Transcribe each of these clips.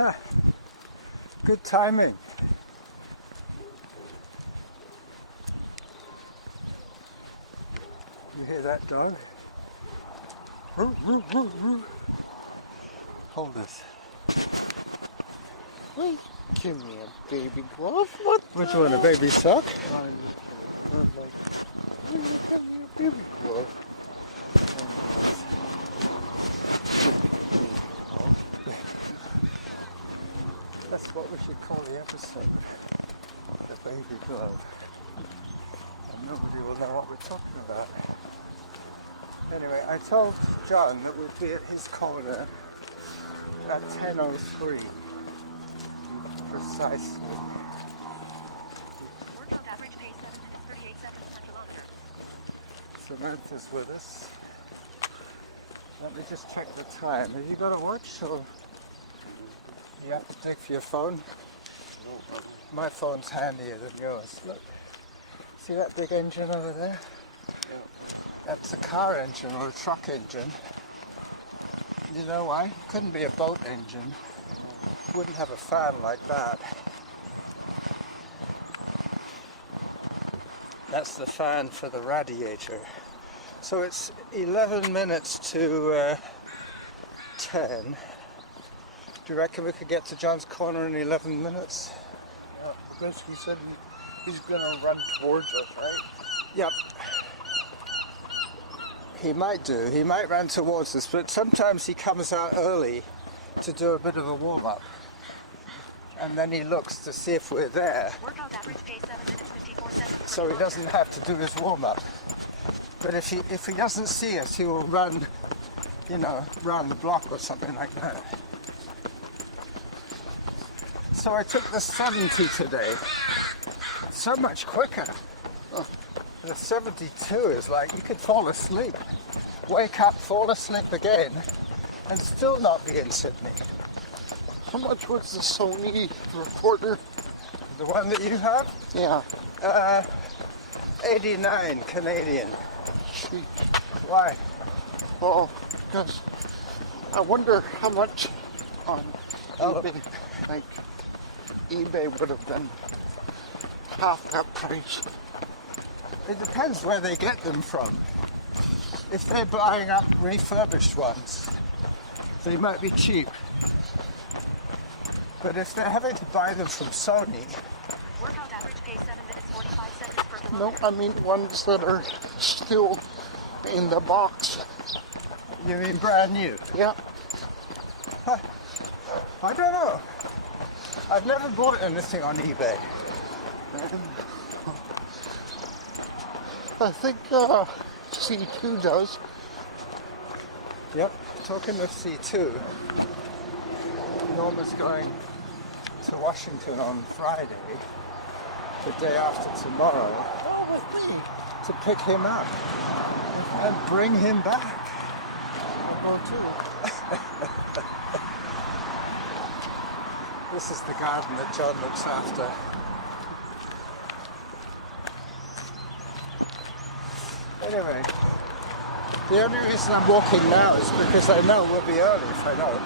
Ha, good timing. You hear that dog? Hold this. Wait, give me a baby glove. What? Which one, a baby sock? I'm like, why you got me a baby glove? That's what we should call the episode. The baby glove. And nobody will know what we're talking about. Anyway, I told John that we'd be at his corner at 10:03. Precisely. Workout average pace 7 minutes 38 seconds per kilometer. Samantha's with us. Let me just check the time. Have you got a watch or you have to dig for your phone? My phone's handier than yours. Look, see that big engine over there? That's a car engine or a truck engine. You know why? It couldn't be a boat engine. Wouldn't have a fan like that. That's the fan for the radiator. So it's 11 minutes to 10. Do you reckon we could get to John's Corner in 11 minutes? Because he said he's gonna run towards us, right? Yep. He might do. He might run towards us, but sometimes he comes out early to do a bit of a warm-up. And then he looks to see if we're there, Workout average pace 7 minutes 54 seconds per so he kilometer. doesn't have to do his warm-up. But if he doesn't see us, he will run, you know, round the block or something like that. So I took the 70 today. So much quicker. The 72 is like you could fall asleep, wake up, fall asleep again, and still not be in Sydney. How much was the Sony recorder? The one that you have? Yeah. 89 Canadian. Gee. Why? Well, because I wonder how much on eBay, like eBay would have been half that price. It depends where they get them from. If they're buying up refurbished ones, they might be cheap. But if they're having to buy them from Sony, Workout average pace 7 minutes 45 seconds per No, kilometer. I mean ones that are still in the box. you mean brand new? Yeah. I don't know. I've never bought anything on eBay. I think C2 does. Yep, talking of C2, Norma's going to Washington on Friday, the day after tomorrow, to pick him up and bring him back. This is the garden that John looks after. Anyway, the only reason I'm walking now is because I know we'll be early if I don't.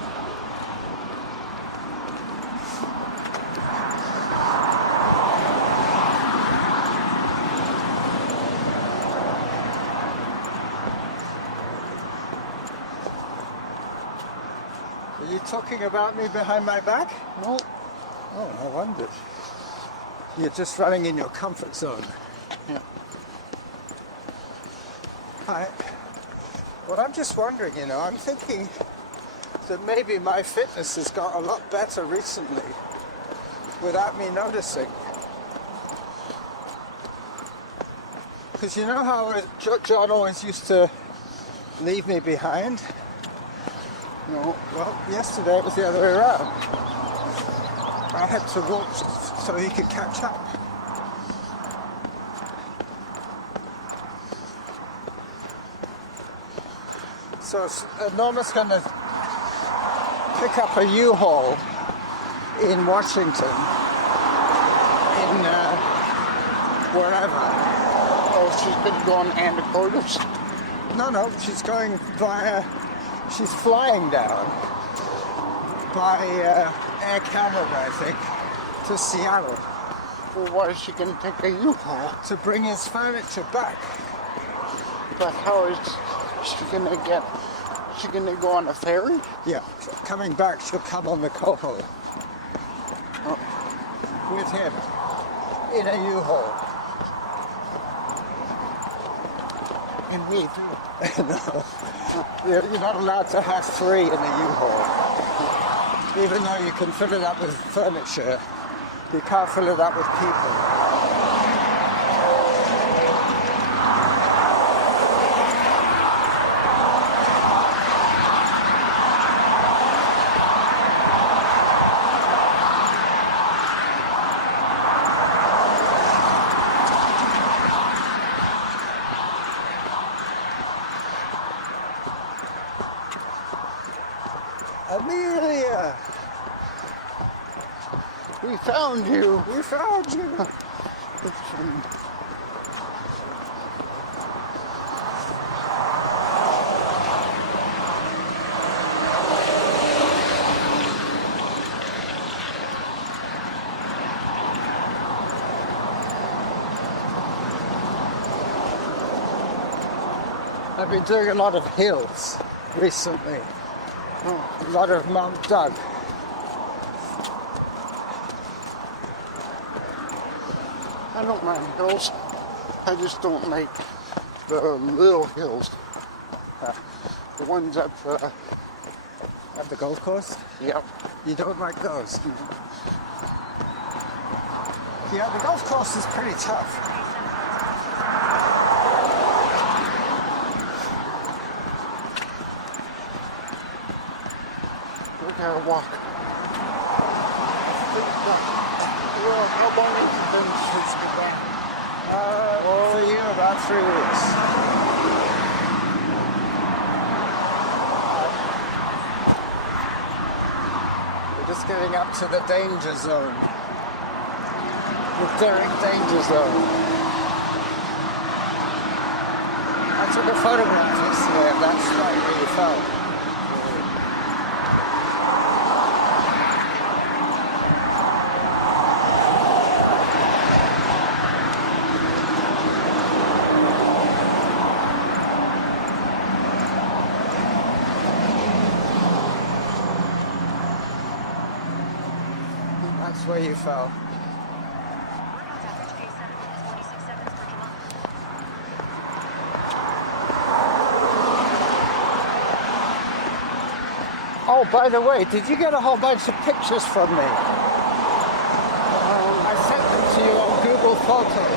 Are you talking about me behind my back? No. Oh, I wondered. You're just running in your comfort zone. Yeah. Hi. Well, I'm just wondering, you know, I'm thinking that maybe my fitness has got a lot better recently without me noticing. Because you know how John always used to leave me behind? No. Well, yesterday it was the other way around. I had to walk so he could catch up. So Norma's going to pick up a U-Haul in Washington, in wherever. Oh, she's been going Anacortes. No, she's going via, she's flying down by Air Canada, I think, to Seattle Well, why is she going to take a U-Haul? to bring his furniture back. But how is she going to get... She going to go on a ferry? Yeah, coming back, she'll come on the Coho. With him, in a U-Haul. And me too. No, you're not allowed to have 3 in a U-Haul. Even though you can fill it up with furniture, you can't fill it up with people. Amelia, We found you. we found you. I've been doing a lot of hills recently. A lot of Mount Doug. I don't mind hills. I just don't like the little hills. The ones up, At the golf course? yep. You don't like those? Yeah, the golf course is pretty tough. We gotta walk. Well, how long has it been since the back? For you, about 3 weeks. We're just getting up to the danger zone. The Derek danger zone. I took a photograph yesterday of that spot where you fell. That's where you fell. Workout's average pace 7 minutes 46 seconds per kilometer. Oh, by the way, did you get a whole bunch of pictures from me? I sent them to you on Google Photos.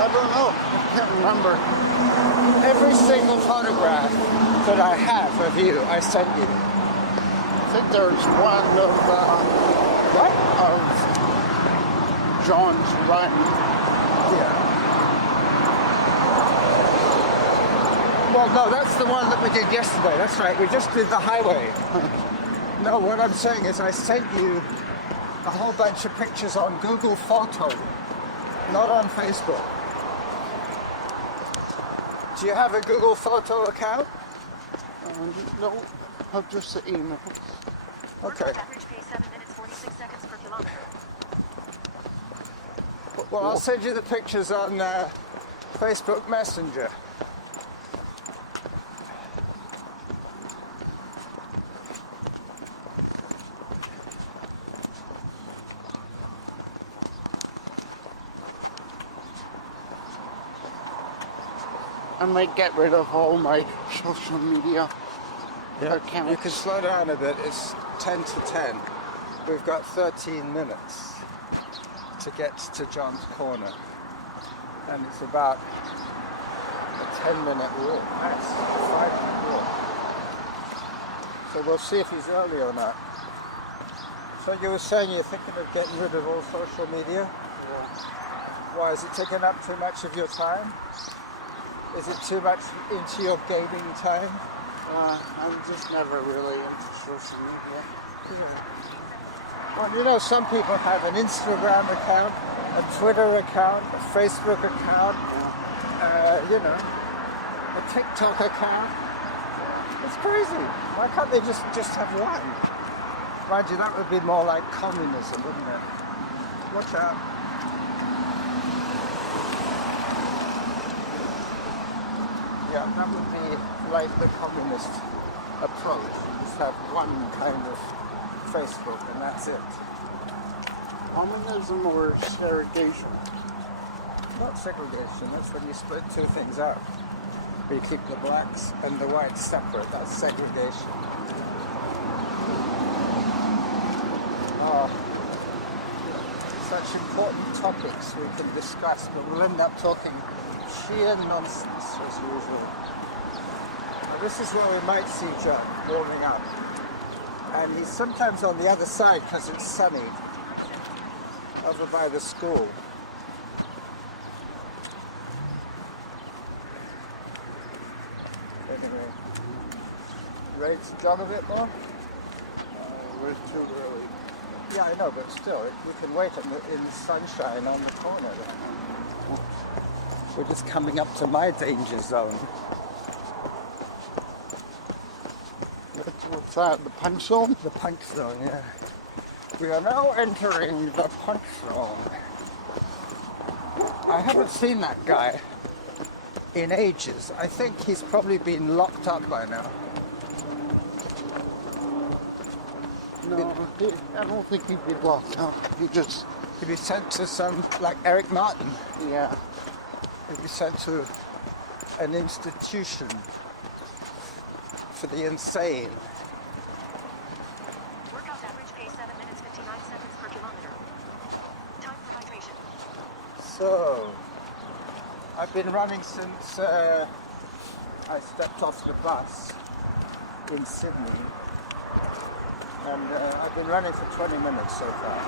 I don't know. I can't remember. Every single photograph that I have of you, I sent you. I think there's one of What? John's run. Yeah. Well, no, that's the one that we did yesterday. That's right. We just did the highway. No, what I'm saying is I sent you a whole bunch of pictures on Google Photo, not on Facebook. Do you have a Google Photo account? No, I'll just the email. Okay. Workout's average pace 7 minutes 46 seconds per kilometer. Well, I'll send you the pictures on Facebook Messenger. I might get rid of all my social media accounts. You can slow down a bit. It's 10 to 10. We've got 13 minutes to get to John's Corner. And it's about a 10-minute walk. That's a 5-minute walk. So we'll see if he's early or not. So you were saying you're thinking of getting rid of all social media? Why, is it taking up too much of your time? Is it too much into your gaming time? I'm just never really into social media. Well, you know, some people have an Instagram account, a Twitter account, a Facebook account, you know, a TikTok account. It's crazy. Why can't they just have one? Mind you, that would be more like communism, wouldn't it? Watch out. Yeah, that would be like the communist approach. Just have one kind of Facebook and that's it. Communism or segregation? Not segregation, that's when you split two things out. You keep the blacks and the whites separate, that's segregation. Such important topics we can discuss, but we'll end up talking sheer nonsense as usual. Now, this is where we might see John warming up. And he's sometimes on the other side because it's sunny, over by the school. Anyway, ready to jog a bit more? We're too early. Yeah, I know, but still, we can wait in the sunshine on the corner there. We're just coming up to my danger zone. What's that? The punch zone? The punch zone, yeah. We are now entering the punch zone. I haven't seen that guy in ages. I think he's probably been locked up by now. No, I don't think he'd be locked up. He'd be sent to some, like Eric Martin. Yeah. He'd be sent to an institution for the insane. Workout average pace 7 minutes 59 seconds per kilometer. Time for hydration. So, I've been running since I stepped off the bus in Sydney. And I've been running for 20 minutes so far.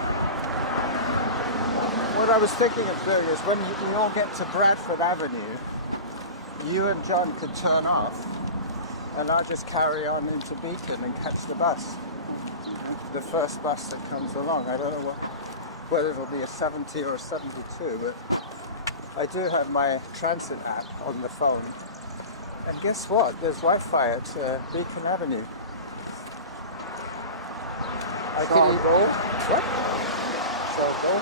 What I was thinking of doing is when we all get to Bradford Avenue, you and John could turn off and I'll just carry on into Beacon and catch the bus. The first bus that comes along. I don't know whether it'll be a 70 or a 72, but I do have my transit app on the phone. And guess what? There's Wi-Fi at Beacon Avenue. I can go. Yep. Shore Go.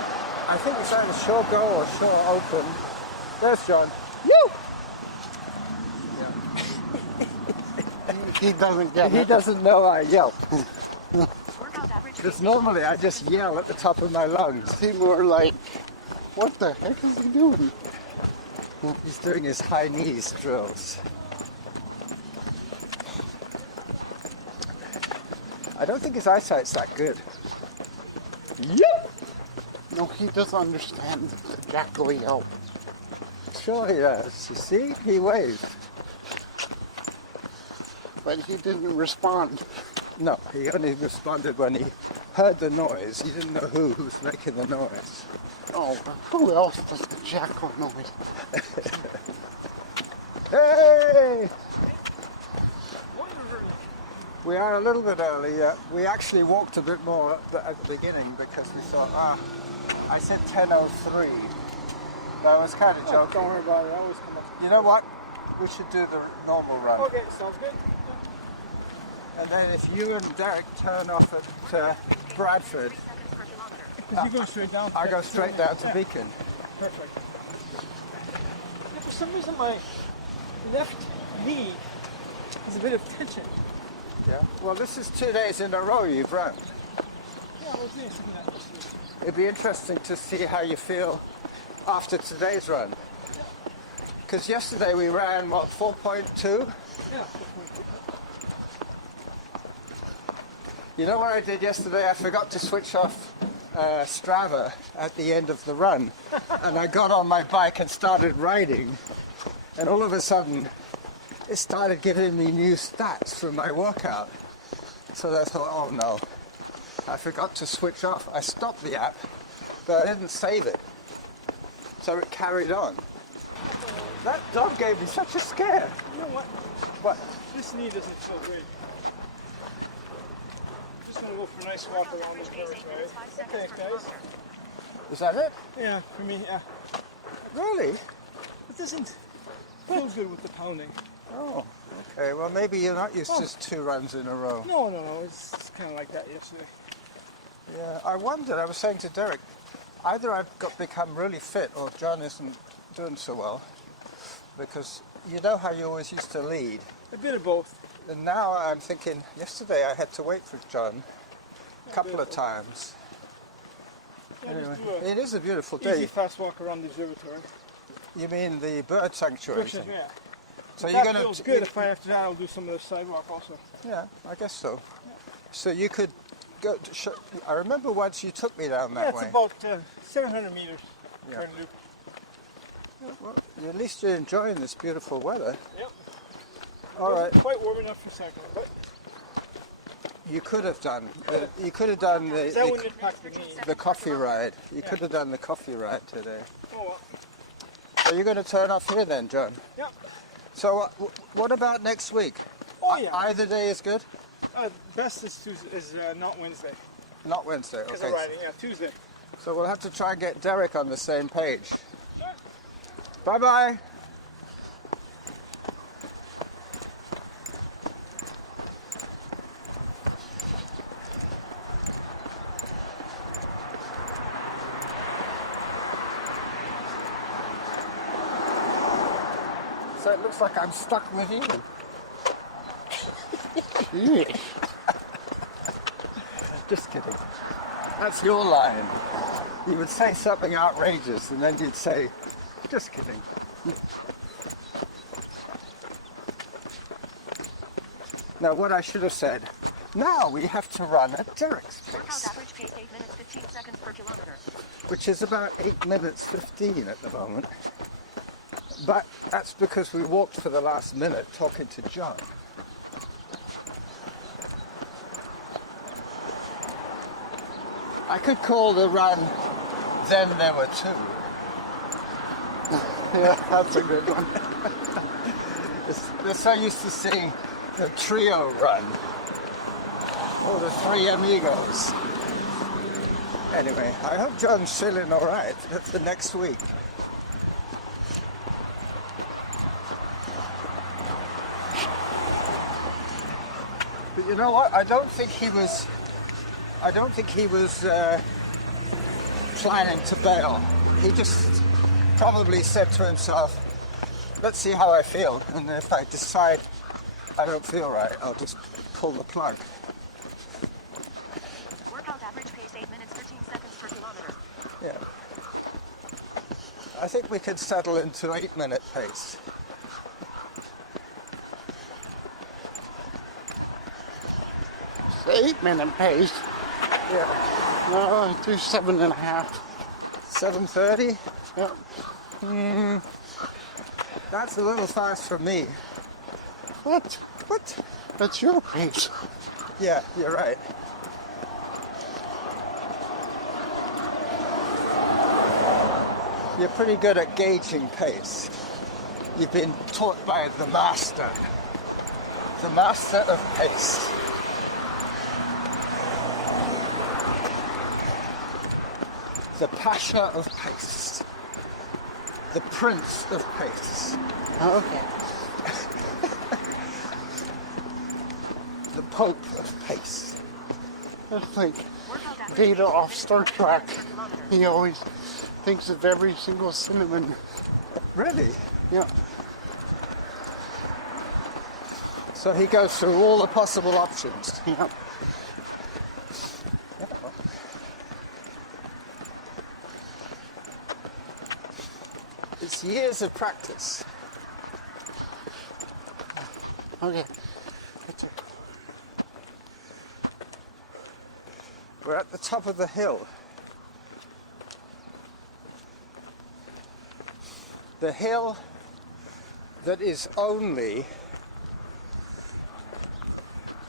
I think it's either Shore Go or Shore Open. There's John. You. He doesn't get it. He doesn't know I yelp. Workout average Because normally I just yell at the top of my lungs. People are like, what the heck is he doing? He's doing his high knees drills. I don't think his eyesight's that good. Yep. No, he doesn't understand exactly how. Sure he does. You see? He waved. But he didn't respond. No, he only responded when he heard the noise. He didn't know who was making the noise. Oh, who else does the jackal noise? Hey! We are a little bit early. We actually walked a bit more at the beginning because we thought, I said 10:03. No, I was kind of joking. Don't worry about it. I always come up. You know what? We should do the normal run. Okay, sounds good. And then if you and Derek turn off at Bradford, seconds per kilometer. Because you go straight down. I go straight down to Beacon. Perfect. Yeah, for some reason, my left knee has a bit of tension. Yeah. Well, this is 2 days in a row you've run. Yeah, I was doing something like this. It'd be interesting to see how you feel after today's run. Because yesterday we ran, what, 4.2? Yeah. You know what I did yesterday? I forgot to switch off Strava at the end of the run. And I got on my bike and started riding. And all of a sudden, it started giving me new stats from my workout. So I thought, oh no, I forgot to switch off. I stopped the app, but I didn't save it. So it carried on. That dog gave me such a scare. You know what? What? This knee doesn't feel great. Just gonna go for a nice walk around the Pace 8 park, minutes right? 5 seconds Okay, per guys. kilometer. Is that it? Yeah, for me, yeah. Really? It doesn't feel good with the pounding. Oh, okay. Well, maybe you're not used to 2 runs in a row. No. It's kind of like that yesterday. Yeah, I wondered. I was saying to Derek, either I've become really fit or John isn't doing so well, because you know how you always used to lead. A bit of both. And now I'm thinking, yesterday I had to wait for John a couple of times. Yeah, Anyway, just do it is a beautiful a easy day. fast walk around the observatory. You mean the bird sanctuary thing? Yeah. So That you're going feels good. If I after that, I'll do some of the sidewalk also. Yeah, I guess so. So you could go to I remember once you took me down that Yeah, it's way. about 700 meters. Yeah. Turn loop. Well, at least you're enjoying this beautiful weather. Yep. All right. Wasn't quite warm enough for cycling, but You could have done. You could have done that wouldn't impact the knee. the coffee ride. You could have done the coffee ride today. Oh well. So you're going to turn off here then, John? Yep. So what about next week? Oh yeah. Either day is good? Best is Tuesday, is not Wednesday. Not Wednesday, Because okay. of riding, yeah, Tuesday. So we'll have to try and get Derek on the same page. Bye-bye. So it looks like I'm stuck with you. Yeah. Just kidding. That's your line. You would say something outrageous and then you'd say, just kidding. Now what I should have said, now we have to run at Derek's Workout pace, average pace 8 minutes 15 seconds per kilometer. which is about 8 minutes 15 at the moment. But that's because we walked for the last minute talking to John. I could call the run Then There Were Two. Yeah, that's a good one. They're so used to seeing the trio run, or the Three Amigos. Anyway, I hope John's feeling all right for next week. But you know what? I don't think he was planning to bail. He just probably said to himself, let's see how I feel, and if I decide I don't feel right, I'll just pull the plug. Workout average pace 8 minutes 13 seconds per kilometer. Yeah. I think we could settle into 8-minute pace. It's 8-minute pace. Yeah. No, do 7.5. 7:30? Yep. That's a little fast for me. What? What? That's your pace. Yeah, you're right. You're pretty good at gauging pace. You've been taught by the master of pace. The Pasha of pace. The Prince of pace. Okay. The Pope of pace. That's like Workout average Data pace 8 off minutes Star 14 Trek. seconds per kilometer. He always thinks of every single cinnamon. Really? Yeah. So he goes through all the possible options. Yeah. It's years of practice. Okay. We're at the top of the hill. The hill that is only,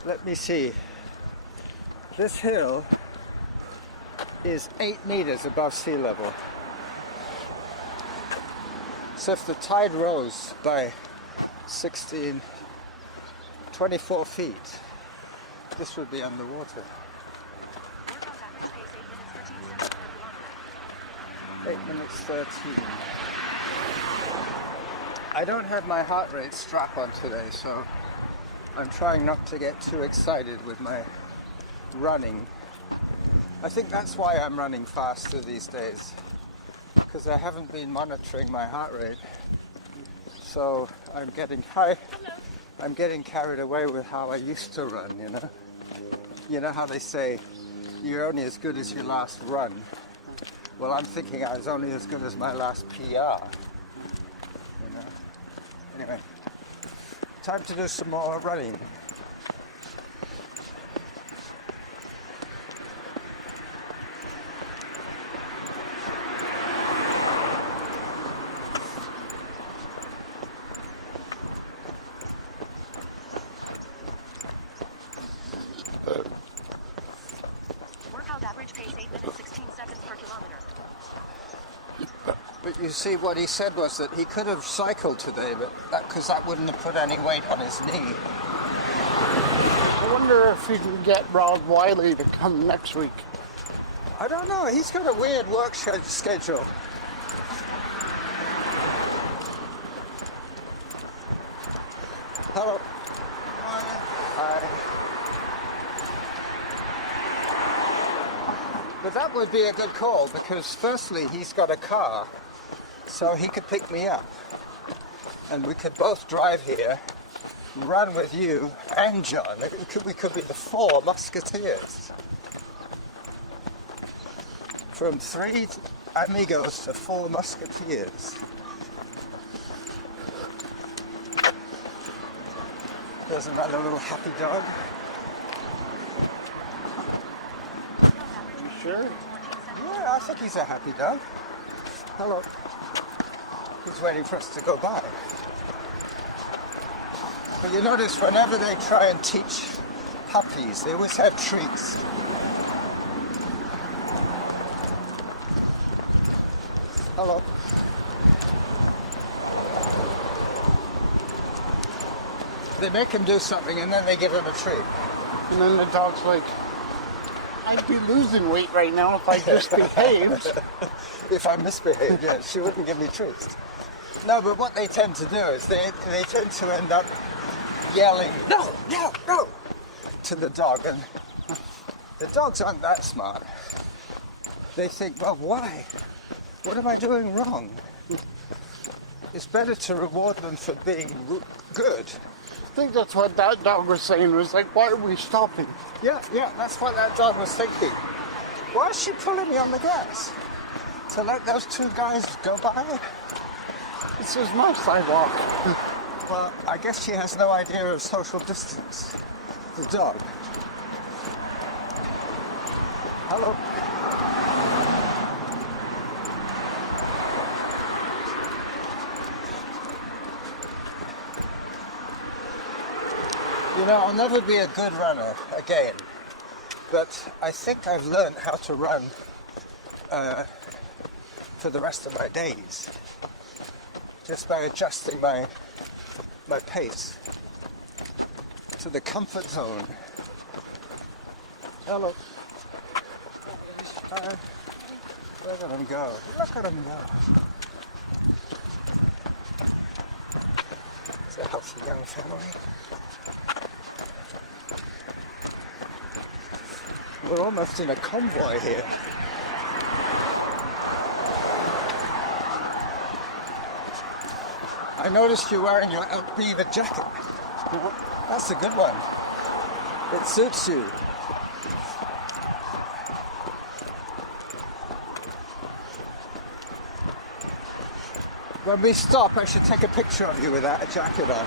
let me see, this hill is 8 meters above sea level. So if the tide rose by 24 feet, this would be underwater. Workout average pace 8 minutes 13 seconds per kilometer. 8 minutes 13. I don't have my heart rate strap on today, so I'm trying not to get too excited with my running. I think that's why I'm running faster these days, because I haven't been monitoring my heart rate. So I'm getting carried away with how I used to run, you know? You know how they say you're only as good as your last run? Well, I'm thinking I was only as good as my last PR. You know? Anyway, time to do some more running. Workout average pace 8 minutes 16 seconds per kilometer. But you see, what he said was that he could have cycled today, but because that wouldn't have put any weight on his knee. I wonder if he can get Rod Wiley to come next week. I don't know. He's got a weird work schedule. Hello. Hi. But that would be a good call because firstly he's got a car, so he could pick me up. And we could both drive here, run with you and John. We could be the four musketeers. From 3 amigos to 4 musketeers. There's another little happy dog. You sure? Yeah, I think he's a happy dog. Hello. He's waiting for us to go by. But you notice whenever they try and teach puppies, they always have treats. Hello. They make him do something and then they give him a treat. And then the dog's like, I'd be losing weight right now if I just behaved. If I misbehaved, yeah, she wouldn't give me treats. No, but what they tend to do is they tend to end up yelling, no, no, no, to the dog. And the dogs aren't that smart. They think, well, why? What am I doing wrong? It's better to reward them for being good. I think that's what that dog was saying. It was like, why are we stopping? Yeah, that's what that dog was thinking. Why is she pulling me on the grass? To let those 2 guys go by? This is my sidewalk. Well, I guess she has no idea of social distance. The dog. Hello. You know, I'll never be a good runner again, but I think I've learned how to run for the rest of my days, just by adjusting my pace to the comfort zone. Hello. Look at him go. Look at him go. It's a healthy young family. We're almost in a convoy here. I noticed you wearing your Elk Beaver jacket. That's a good one. It suits you. When we stop, I should take a picture of you with that jacket on.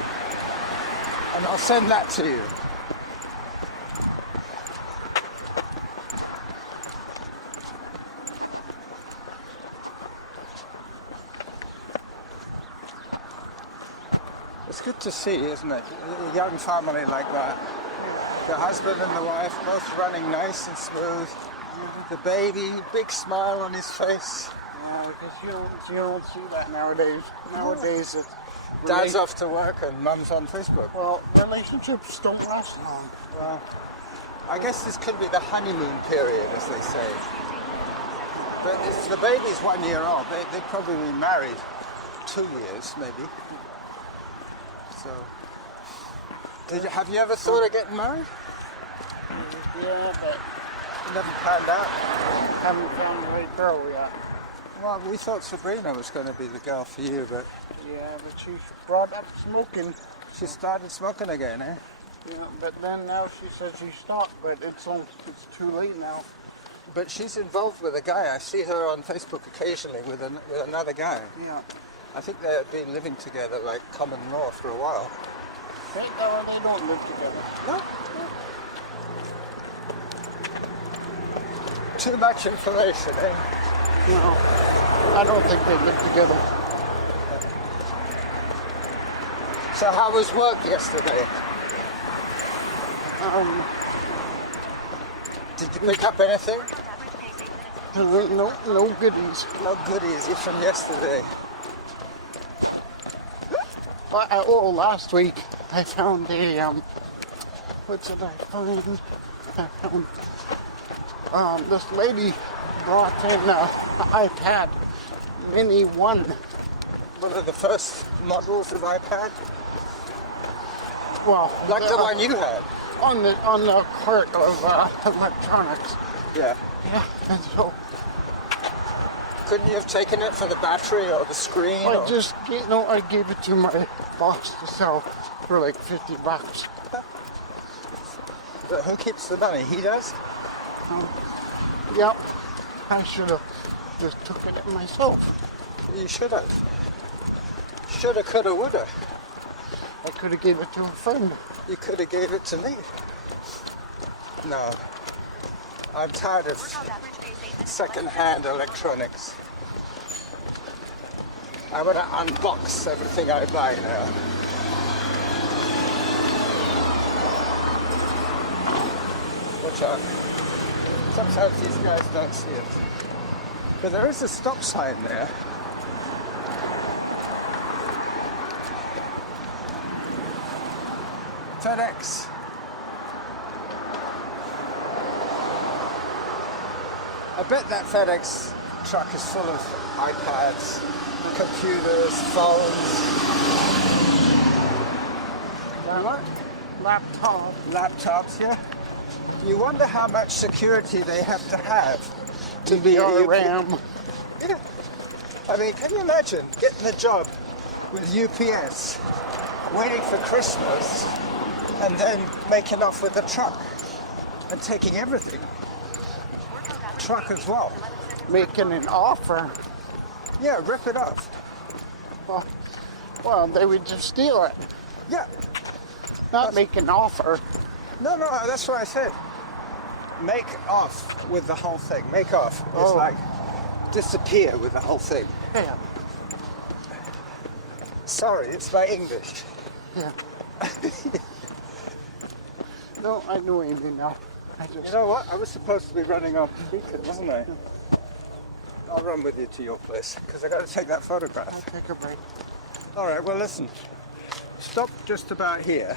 And I'll send that to you. It's good to see, isn't it? A young family like that. The husband and the wife both running nice and smooth. The baby, big smile on his face. Yeah, because you don't see that nowadays. Nowadays, Dad's off to work and Mum's on Facebook. well, relationships don't last long. Well, I guess this could be the honeymoon period, as they say. But if the baby's 1 year old, they'd probably be married 2 years, maybe. So, have you ever thought of getting married? Yeah, but You never panned out. haven't found the right girl yet. Well, we thought Sabrina was going to be the girl for you, but Yeah, but she's brought up smoking. she started smoking again, eh? Yeah, but then now she says she stopped, but it's too late now. But she's involved with a guy. I see her on Facebook occasionally with another guy. Yeah. I think they've been living together like common law for a while. They don't live together. No? Too much information, eh? No, I don't think they live together. So how was work yesterday? Did you pick up anything? Average pace 8 minutes. No goodies. No goodies from yesterday. Last week I found a what did I find? I found this lady brought in an iPad Mini 1. One of the first models of iPad, Well, like the one you had. on the cart of electronics. Yeah. Yeah, and so Couldn't you have taken it for the battery or the screen? Or... I gave it to my boss to sell for like $50. But who keeps the money? He does? Yep, I should have just took it myself. You should have. Shoulda, coulda, woulda. I could have gave it to a friend. You could have gave it to me. No. I'm tired of Workout average pace 8 minutes. second-hand electronics. I want to unbox everything I buy now. Watch out. Sometimes these guys don't see it. But there is a stop sign there. FedEx. I bet that FedEx truck is full of iPads, computers, phones, laptops, yeah? You wonder how much security they have to be a DRM. Yeah. I mean, can you imagine getting a job with UPS, waiting for Christmas, and then making off with the truck and taking everything? Workout average Truck pace as 8 well. minutes, 11 seconds. Making an offer. Yeah, rip it off. Well, they would just steal it. Yeah. Not make an offer. No, that's what I said. Make off with the whole thing. Make off. It's Oh. like disappear with the whole thing. Yeah. Sorry, it's my English. Yeah. No, I know Amy now. You know what? I was supposed to be running off the beacon, wasn't I? I'll run with you to your place because I got to take that photograph. I'll take a break. All right, well, listen. Stop just about here,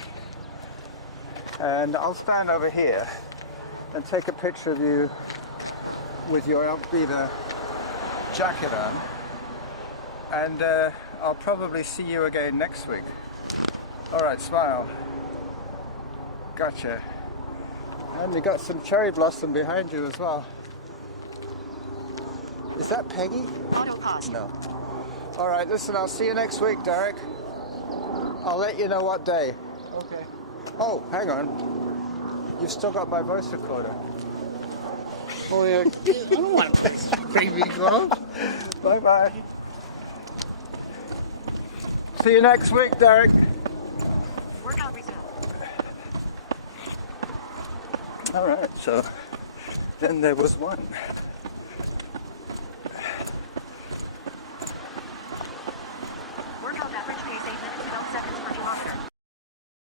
and I'll stand over here and take a picture of you with your Elfbeater jacket on, and I'll probably see you again next week. All right, smile. Gotcha. And you got some cherry blossom behind you as well. Is that Peggy? Auto pause. No. All right, listen, I'll see you next week, Derek. I'll let you know what day. Okay. Oh, hang on. You've still got my voice recorder. Oh, yeah. I don't want to play baby golf. Bye-bye. See you next week, Derek. Workout resumed. All right, so then there was one.